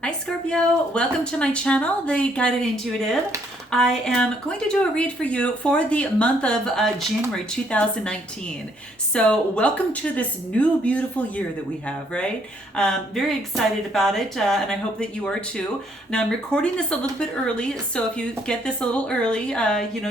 Hi Scorpio, welcome to my channel, The Guided Intuitive. I am going to do a read for you for the month of January 2019. So welcome to this new beautiful year that we have, right? Very excited about it, and I hope that you are too. Now I'm recording this a little bit early, so if you get this a little early,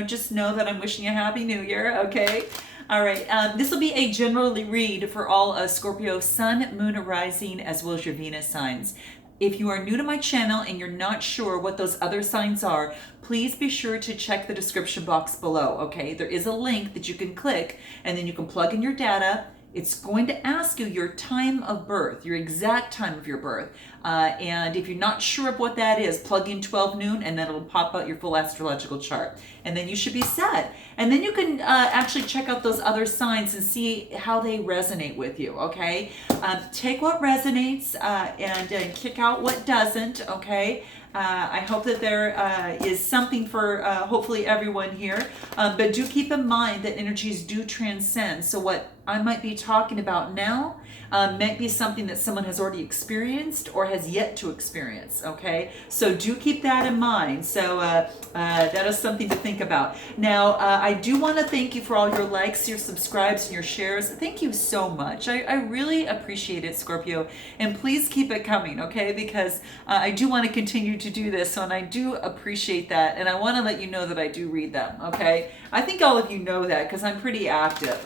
just know that I'm wishing you a Happy New Year, okay? All right, this will be a general read for all Scorpio Sun, Moon, Rising, as well as your Venus signs. If you are new to my channel and you're not sure what those other signs are, please be sure to check the description box below, okay? There is a link that you can click and then you can plug in your data. It's going to ask you your time of birth, your exact time of your birth. And if you're not sure of what that is, plug in 12 noon and then it'll pop out your full astrological chart. And then you should be set. And then you can actually check out those other signs and see how they resonate with you, okay? Take what resonates and kick out what doesn't, okay? I hope that there is something for hopefully everyone here. But do keep in mind that energies do transcend. So what I might be talking about now might be something that someone has already experienced or has yet to experience, okay? So do keep that in mind. So that is something to think about. Now, I do want to thank you for all your likes, your subscribes, and your shares. Thank you so much. I really appreciate it, Scorpio. And please keep it coming, okay? Because I do want to continue to do this, and I do appreciate that. And I want to let you know that I do read them, okay? I think all of you know that because I'm pretty active.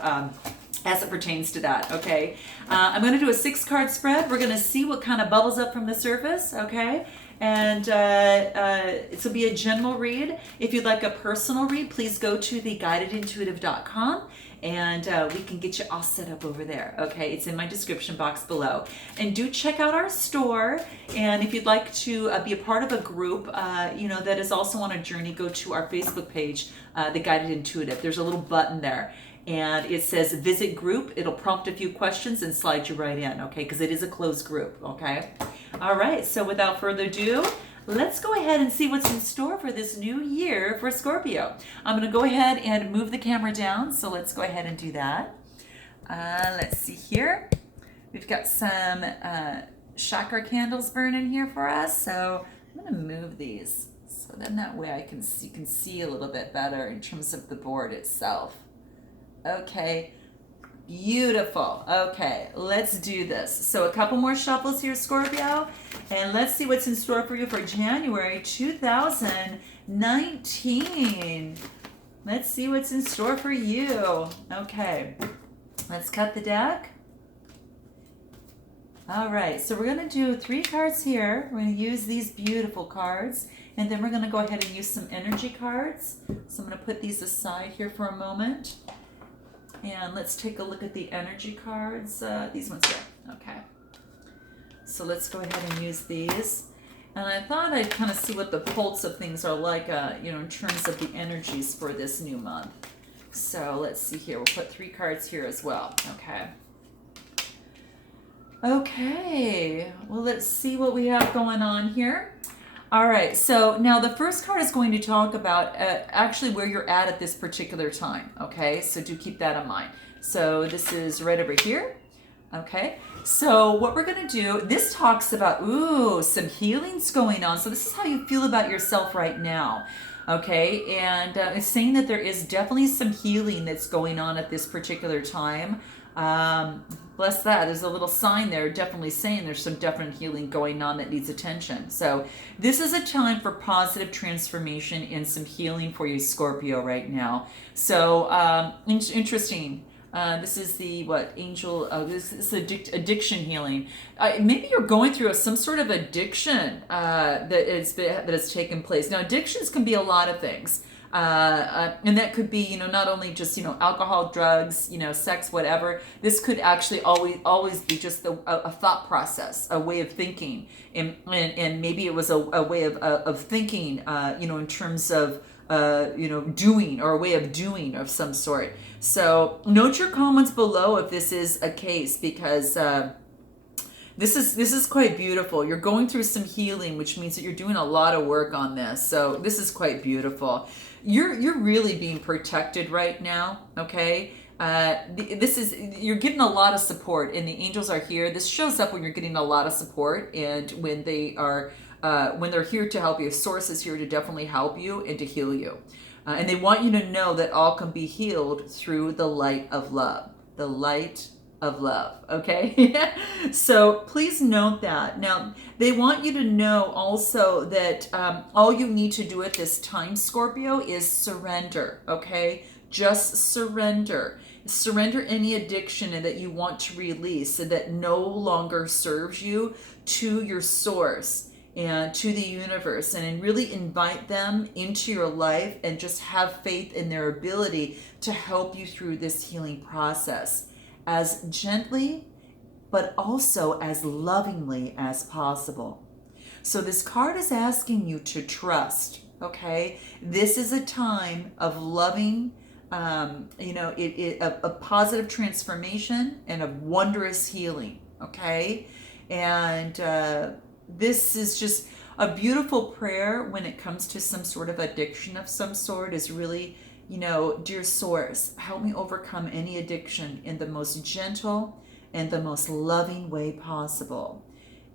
As it pertains to that, okay? I'm going to do a 6-card spread. We're going to see what kind of bubbles up from the surface, okay? And this will be a general read. If you'd like a personal read, please go to theguidedintuitive.com and we can get you all set up over there, okay? It's in my description box below. And do check out our store. And if you'd like to be a part of a group, that is also on a journey, go to our Facebook page, The Guided Intuitive. There's a little button there. And it says visit group. It'll prompt a few questions and slide you right in, okay? Because it is a closed group, okay? All right, so without further ado, let's go ahead and see what's in store for this new year for Scorpio. I'm going to go ahead and move the camera down, so let's go ahead and do that. Let's see here. We've got some chakra candles burning here for us, so I'm going to move these. So then that way you can see a little bit better in terms of the board itself. Okay, beautiful. Okay, let's do this. So a couple more shuffles here, Scorpio, and let's see what's in store for you for January 2019. Let's see what's in store for you. Okay, let's cut the deck. All right, so we're going to do 3 cards here. We're going to use these beautiful cards, and then we're going to go ahead and use some energy cards. So I'm going to put these aside here for a moment. And let's take a look at the energy cards. These ones here. Okay. So let's go ahead and use these. And I thought I'd kind of see what the pulse of things are like, in terms of the energies for this new month. So let's see here. We'll put 3 cards here as well. Okay. Okay. Well, let's see what we have going on here. All right, so now the first card is going to talk about actually where you're at this particular time, okay? So do keep that in mind. So this is right over here, okay? So what we're gonna do, this talks about, some healing's going on. So this is how you feel about yourself right now, okay? And it's saying that there is definitely some healing that's going on at this particular time. Bless that. There's a little sign there definitely saying there's some definite healing going on that needs attention. So this is a time for positive transformation and some healing for you, Scorpio, right now. So interesting. This is the angel. This is addiction healing. Maybe you're going through some sort of addiction that has taken place. Now, addictions can be a lot of things. And that could be, not only just, alcohol, drugs, sex, whatever. This could actually always be just a thought process, a way of thinking. And maybe it was a way of thinking, in terms of, doing, or a way of doing of some sort. So note your comments below if this is a case, because this is quite beautiful. You're going through some healing, which means that you're doing a lot of work on this. So this is quite beautiful. You're really being protected right now, okay? This is, you're getting a lot of support, and the angels are here. This shows up when you're getting a lot of support, and when they are when they're here to help you. Source is here to definitely help you and to heal you, and they want you to know that all can be healed through the light of love. The light of love. Okay. So please note that. Now they want you to know also that all you need to do at this time, Scorpio, is surrender. Okay, just surrender. Surrender any addiction that you want to release and that no longer serves you, to your source and to the universe, and really invite them into your life and just have faith in their ability to help you through this healing process as gently but also as lovingly as possible. So this card is asking you to trust. Okay, this is a time of loving, a positive transformation and a wondrous healing. Okay, and this is just a beautiful prayer when it comes to some sort of addiction of some sort. Is really, dear source, help me overcome any addiction in the most gentle and the most loving way possible,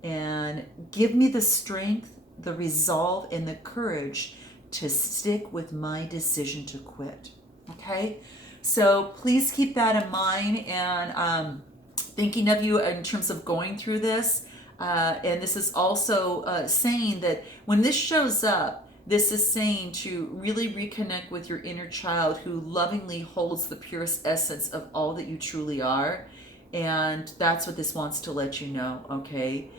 and give me the strength, the resolve, and the courage to stick with my decision to quit. Okay, so please keep that in mind, and thinking of you in terms of going through this. And this is also saying that when this shows up, this is saying to really reconnect with your inner child who lovingly holds the purest essence of all that you truly are. And that's what this wants to let you know, okay?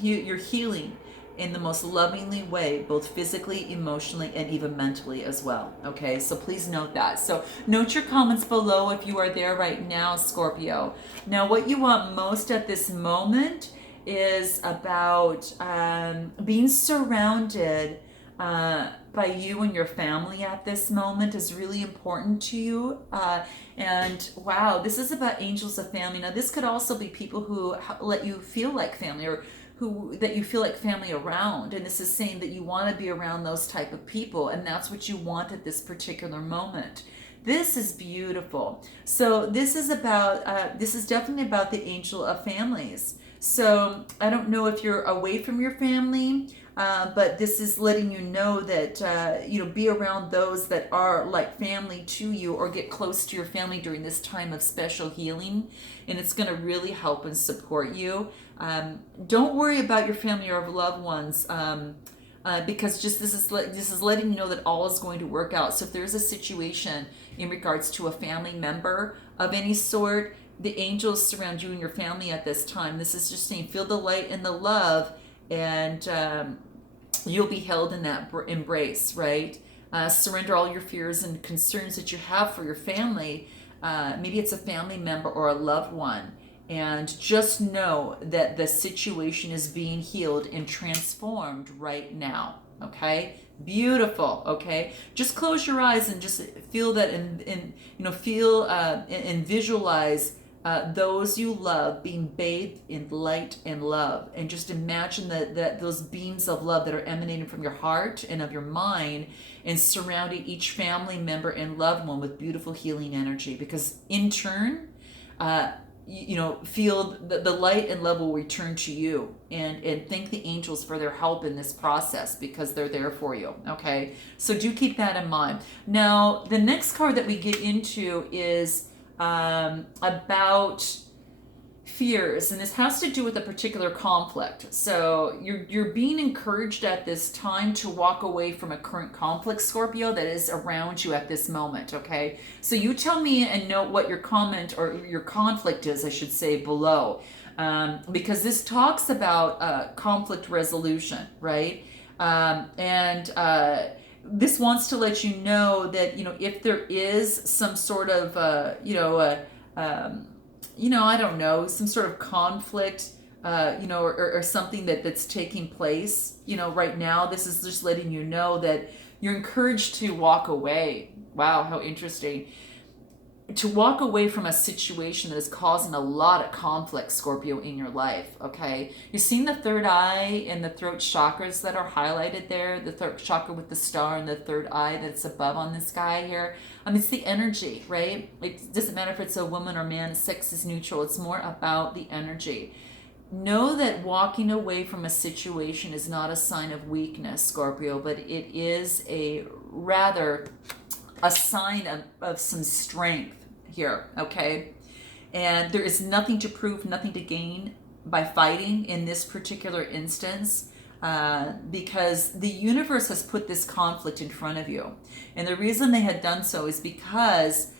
You're healing in the most lovingly way, both physically, emotionally, and even mentally as well, okay? So please note that. So note your comments below if you are there right now, Scorpio. Now, what you want most at this moment is about being surrounded by you and your family at this moment is really important to you. And wow, this is about angels of family. Now, this could also be people who let you feel like family, or that you feel like family around. And this is saying that you want to be around those type of people, and that's what you want at this particular moment. This is beautiful. So this is about, this is definitely about the angel of families. So I don't know if you're away from your family, but this is letting you know that, be around those that are like family to you, or get close to your family during this time of special healing. And it's going to really help and support you. Don't worry about your family or loved ones. Because just this is letting you know that all is going to work out. So if there's a situation in regards to a family member of any sort, the angels surround you and your family at this time. This is just saying, feel the light and the love, and you'll be held in that embrace, right? Surrender all your fears and concerns that you have for your family. Maybe it's a family member or a loved one. And just know that the situation is being healed and transformed right now. Okay? Beautiful. Okay? Just close your eyes and just feel that, and feel and visualize those you love being bathed in light and love, and just imagine that those beams of love that are emanating from your heart and of your mind, and surrounding each family member and loved one with beautiful healing energy. Because in turn, feel the light and love will return to you, and thank the angels for their help in this process, because they're there for you. Okay, so do keep that in mind. Now, the next card that we get into is about fears, and this has to do with a particular conflict. So you're being encouraged at this time to walk away from a current conflict, Scorpio, that is around you at this moment. Okay, so you tell me and note what your comment or your conflict is, I should say, below, because this talks about conflict resolution, right? This wants to let you know that, if there is some sort of, I don't know, some sort of conflict, or something that's taking place, right now, this is just letting you know that you're encouraged to walk away. Wow, how interesting. to walk away from a situation that is causing a lot of conflict, Scorpio, in your life, okay? You've seen the third eye and the throat chakras that are highlighted there, the throat chakra with the star and the third eye that's above on this guy here. It's the energy, right? It doesn't matter if it's a woman or man, sex is neutral. It's more about the energy. Know that walking away from a situation is not a sign of weakness, Scorpio, but it is rather a sign of some strength here, okay? And there is nothing to prove, nothing to gain by fighting in this particular instance, because the universe has put this conflict in front of you. And the reason they had done so is because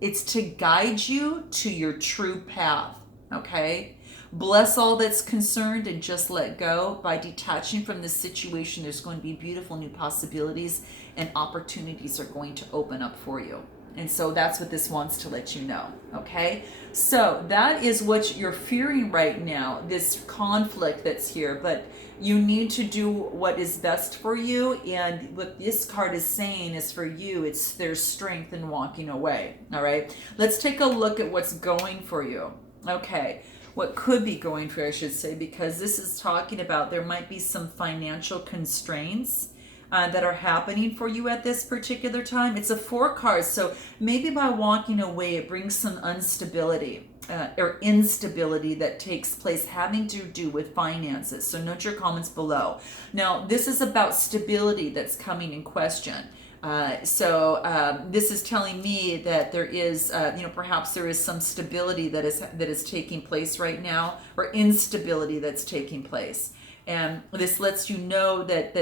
it's to guide you to your true path, okay? Bless all that's concerned and just let go. By detaching from this situation, there's going to be beautiful new possibilities and opportunities are going to open up for you. And so that's what this wants to let you know, okay? So that is what you're fearing right now, this conflict that's here, but you need to do what is best for you. And what this card is saying is for you, there's strength in walking away, all right? Let's take a look at what's going for you, okay? What could be going for you, I should say, because this is talking about there might be some financial constraints that are happening for you at this particular time. It's a 4 cards, so maybe by walking away, it brings some instability or instability that takes place having to do with finances. So note your comments below. Now, this is about stability that's coming in question. This is telling me that there is, perhaps there is some stability that is taking place right now, or instability that's taking place, and this lets you know that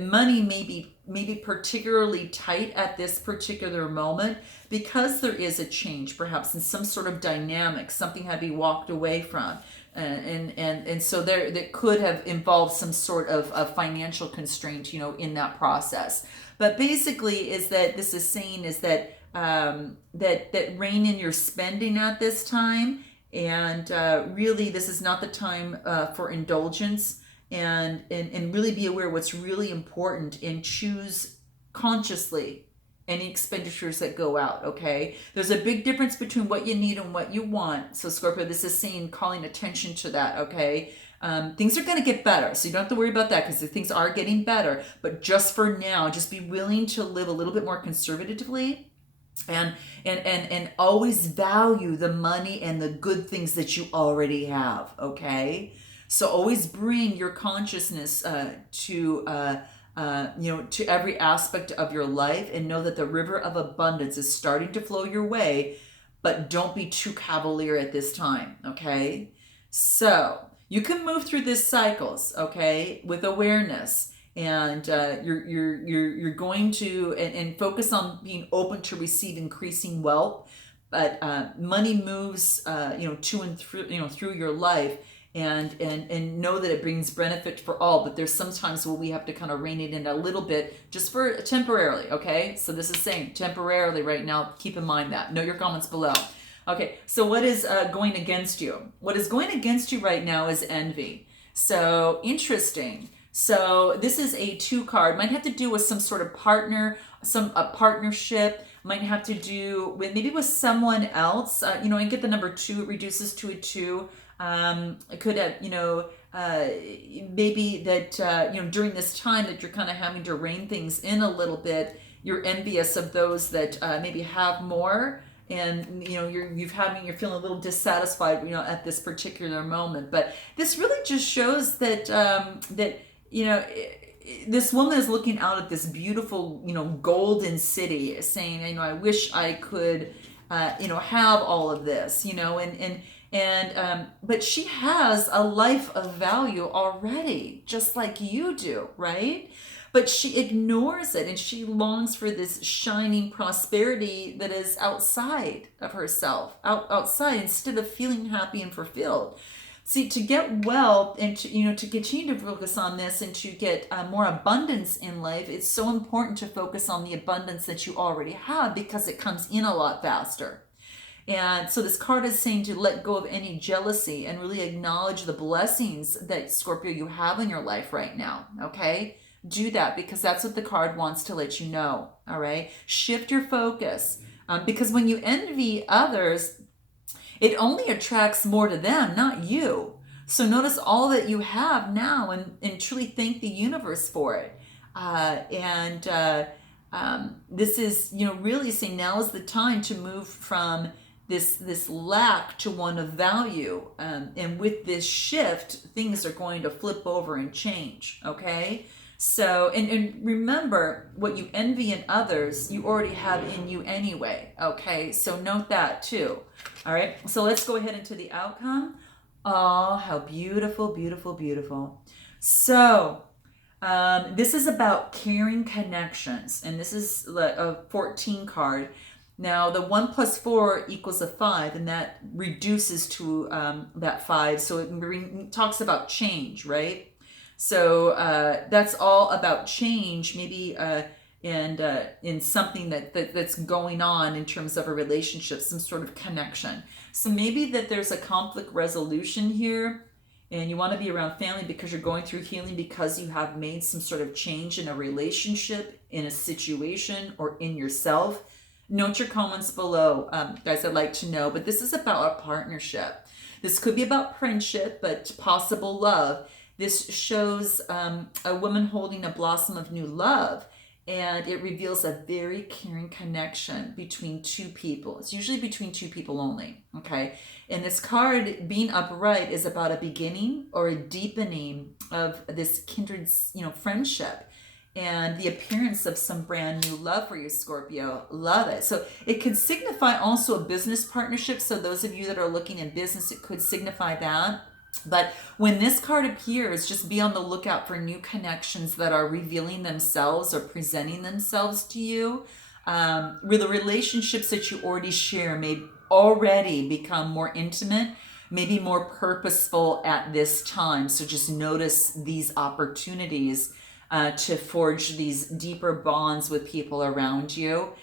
money may be particularly tight at this particular moment because there is a change, perhaps in some sort of dynamic, something had to be walked away from. And so that could have involved some sort of financial constraint, in that process. But basically, is that this is saying is that that rein in your spending at this time, and really this is not the time for indulgence, and really be aware what's really important and choose consciously any expenditures that go out, okay? There's a big difference between what you need and what you want. So Scorpio, this is saying, calling attention to that, okay? Things are going to get better, so you don't have to worry about that because things are getting better. But just for now, just be willing to live a little bit more conservatively, and always value the money and the good things that you already have, okay? So always bring your consciousness to every aspect of your life, and know that the river of abundance is starting to flow your way, but don't be too cavalier at this time, okay? So you can move through these cycles, okay, with awareness, and you're going to and focus on being open to receive increasing wealth, but money moves to and through through your life. And know that it brings benefit for all, but there's sometimes where we have to kind of rein it in a little bit, just for temporarily, okay? So this is saying temporarily right now, keep in mind that. Note your comments below. Okay, so what is going against you? What is going against you right now is envy. So interesting. So this is a 2 card. Might have to do with some sort of partner, a partnership. Might have to do with maybe with someone else. And get the number 2, it reduces to a 2. It could have, maybe that, during this time that you're kind of having to rein things in a little bit, you're envious of those that maybe have more, and, you're feeling a little dissatisfied, at this particular moment. But this really just shows that, this woman is looking out at this beautiful, golden city, saying, I wish I could, have all of this, but she has a life of value already, just like you do, right? But she ignores it, and she longs for this shining prosperity that is outside of herself, outside, instead of feeling happy and fulfilled. See, to get wealth and to continue to focus on this and to get more abundance in life, it's so important to focus on the abundance that you already have, because it comes in a lot faster. And so this card is saying to let go of any jealousy and really acknowledge the blessings that, Scorpio, you have in your life right now, okay? do that, because that's what the card wants to let you know. All right, shift your focus, because when you envy others, it only attracts more to them, not you. So notice all that you have now, and truly thank the universe for it. And this is, really saying now is the time to move from this lack to one of value. And with this shift, things are going to flip over and change. Okay. So, and remember, what you envy in others, you already have in you anyway. Okay. So note that too. All right. So let's go ahead into the outcome. Oh, how beautiful, beautiful, beautiful. So, this is about caring connections, and this is a 14 card. Now, the 1 + 4 = a 5, and that reduces to that 5. So it talks about change, right? So that's all about change, maybe, and in something that's going on in terms of a relationship, some sort of connection. So maybe that there's a conflict resolution here, and you want to be around family because you're going through healing, because you have made some sort of change in a relationship, in a situation, or in yourself. Note your comments below, guys. I'd like to know. But this is about a partnership. This could be about friendship, but possible love. This shows a woman holding a blossom of new love, and it reveals a very caring connection between two people. It's usually between two people only, okay? And this card, being upright, is about a beginning or a deepening of this kindred, friendship, and the appearance of some brand new love for you, Scorpio. Love it. So it could signify also a business partnership. So those of you that are looking in business, it could signify that. But when this card appears, just be on the lookout for new connections that are revealing themselves or presenting themselves to you. With the relationships that you already share may already become more intimate, maybe more purposeful at this time. So just notice these opportunities to forge these deeper bonds with people around you,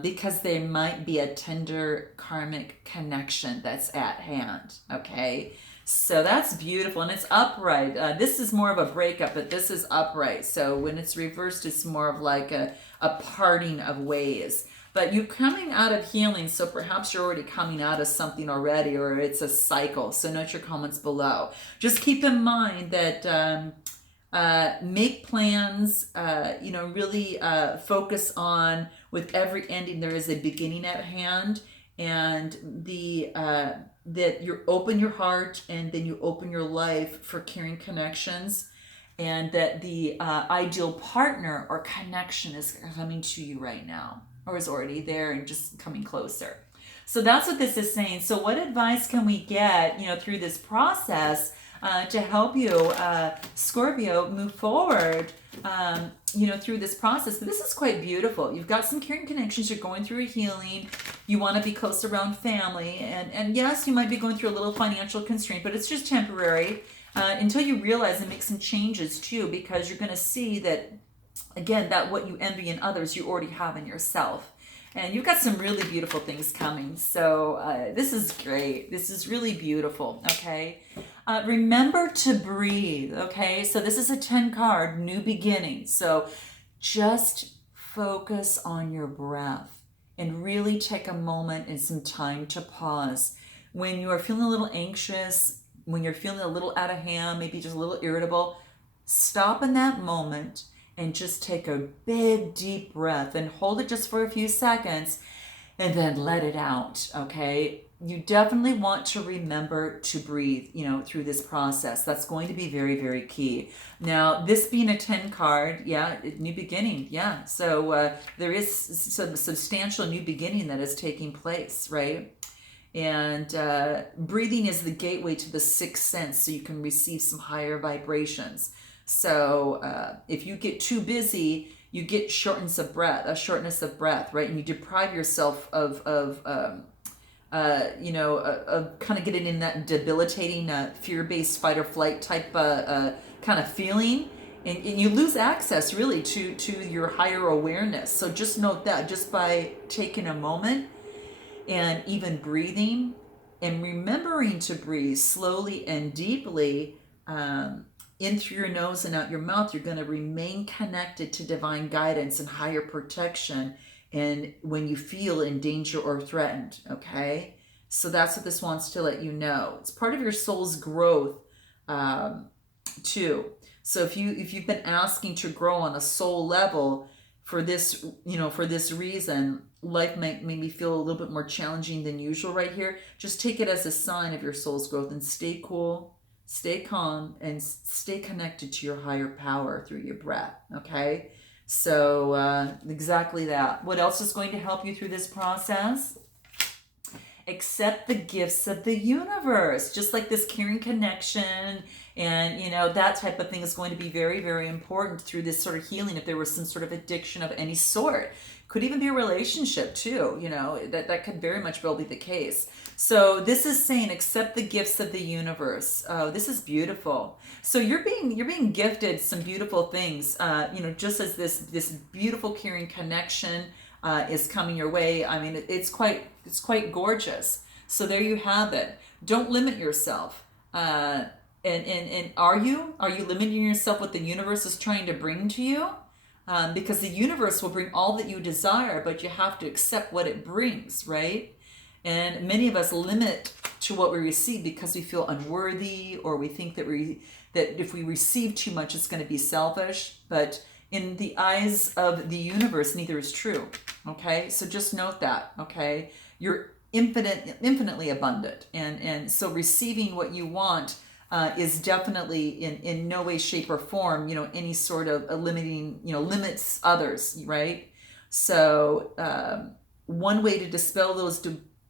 because there might be a tender karmic connection that's at hand. Okay. So that's beautiful, and it's upright. This is more of a breakup, but this is upright. So when it's reversed, it's more of like a parting of ways. But you're coming out of healing, so perhaps you're already coming out of something already, or it's a cycle. So note your comments below. Just keep in mind that make plans, really focus on, with every ending, there is a beginning at hand, and that you open your heart, and then you open your life for caring connections, and that the ideal partner or connection is coming to you right now, or is already there and just coming closer. So that's what this is saying. So what advice can we get, through this process to help you, Scorpio, move forward, through this process? But this is quite beautiful. You've got some caring connections. You're going through a healing. You want to be close around family. And yes, you might be going through a little financial constraint, but it's just temporary until you realize and make some changes too, because you're going to see that, again, that what you envy in others, you already have in yourself. And you've got some really beautiful things coming. So this is great. This is really beautiful, okay? Remember to breathe, okay? So this is a 10 card, new beginning. So just focus on your breath and really take a moment and some time to pause. When you are feeling a little anxious, when you're feeling a little out of hand, maybe just a little irritable, stop in that moment and just take a big deep breath and hold it just for a few seconds, and then let it out, okay? You definitely want to remember to breathe, through this process. That's going to be very, very key. Now, this being a 10 card, new beginning, So there is some substantial new beginning that is taking place, right? And breathing is the gateway to the sixth sense, so you can receive some higher vibrations. So if you get too busy, you get shortness of breath, right? And you deprive yourself of kind of getting in that debilitating fear-based fight or flight type kind of feeling, and you lose access really to your higher awareness. So just note that, just by taking a moment and even breathing and remembering to breathe slowly and deeply, in through your nose and out your mouth, you're going to remain connected to divine guidance and higher protection, and when you feel in danger or threatened, okay? So that's what this wants to let you know. It's part of your soul's growth too. So if you've been asking to grow on a soul level for this, for this reason, life might maybe feel a little bit more challenging than usual right here. Just take it as a sign of your soul's growth and stay cool, stay calm, and stay connected to your higher power through your breath, okay? So exactly that. What else is going to help you through this process? Accept the gifts of the universe, just like this caring connection and that type of thing is going to be very, very important through this sort of healing. If there was some sort of addiction of any sort, could even be a relationship too, that could very much well be the case. So this is saying accept the gifts of the universe. Oh, this is beautiful. So you're being gifted some beautiful things, just as this beautiful caring connection is coming your way. I mean, it's quite gorgeous. So there you have it. Don't limit yourself. And are you limiting yourself what the universe is trying to bring to you? Because the universe will bring all that you desire, but you have to accept what it brings, right? And many of us limit to what we receive because we feel unworthy, or we think that if we receive too much, it's going to be selfish. But in the eyes of the universe, neither is true. Okay, so just note that. Okay, you're infinitely abundant, and so receiving what you want is definitely in no way, shape, or form, any sort of limiting, limits others, right? So one way to dispel those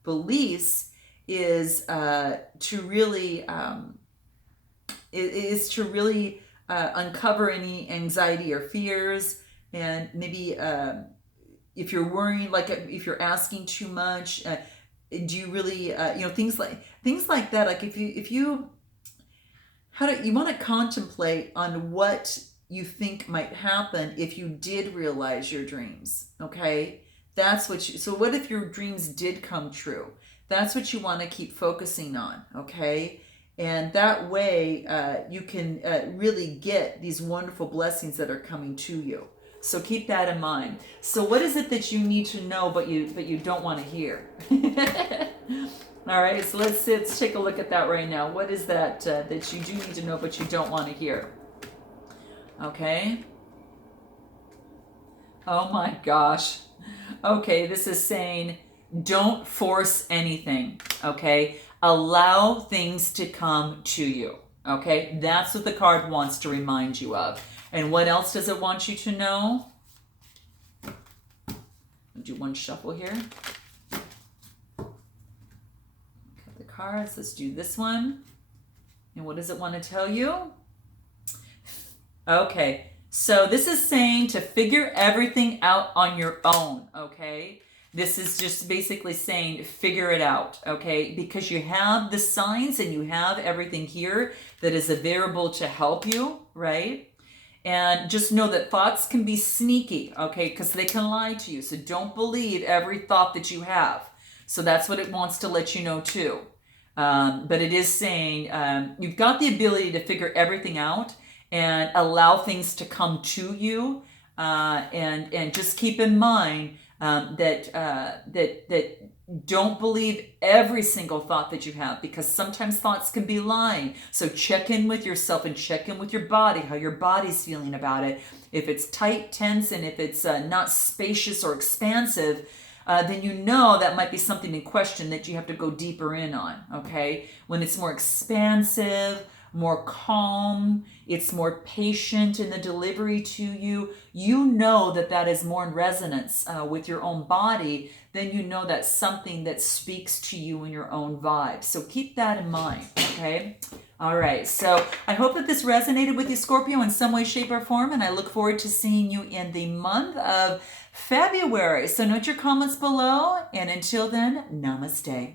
beliefs is to really uncover any anxiety or fears, and maybe if you're worrying, like if you're asking too much, do you really, things like that. Like if you want to contemplate on what you think might happen if you did realize your dreams, okay? So what if your dreams did come true? That's what you want to keep focusing on, okay? And that way you can really get these wonderful blessings that are coming to you. So keep that in mind. So what is it that you need to know but you don't want to hear? All right, so let's take a look at that right now. What is that that you do need to know but you don't want to hear? Okay. Oh my gosh. Okay, this is saying don't force anything, okay? Allow things to come to you, okay? That's what the card wants to remind you of. And what else does it want you to know? I'll do one shuffle here. Cut the cards. Let's do this one. And what does it want to tell you? Okay. So this is saying to figure everything out on your own, okay? This is just basically saying figure it out, okay? Because you have the signs and you have everything here that is available to help you, right? And just know that thoughts can be sneaky, okay? Because they can lie to you. So don't believe every thought that you have. So that's what it wants to let you know too. But it is saying you've got the ability to figure everything out and allow things to come to you, and just keep in mind that don't believe every single thought that you have, because sometimes thoughts can be lying. So check in with yourself and check in with your body, how your body's feeling about it. If it's tight, tense, and if it's not spacious or expansive, then that might be something in question that you have to go deeper in on, okay? When it's more expansive, more calm, it's more patient in the delivery to you, that is more in resonance with your own body, then that's something that speaks to you in your own vibe. So keep that in mind, okay? All right, so I hope that this resonated with you, Scorpio, in some way, shape, or form, and I look forward to seeing you in the month of February. So note your comments below, and until then, namaste.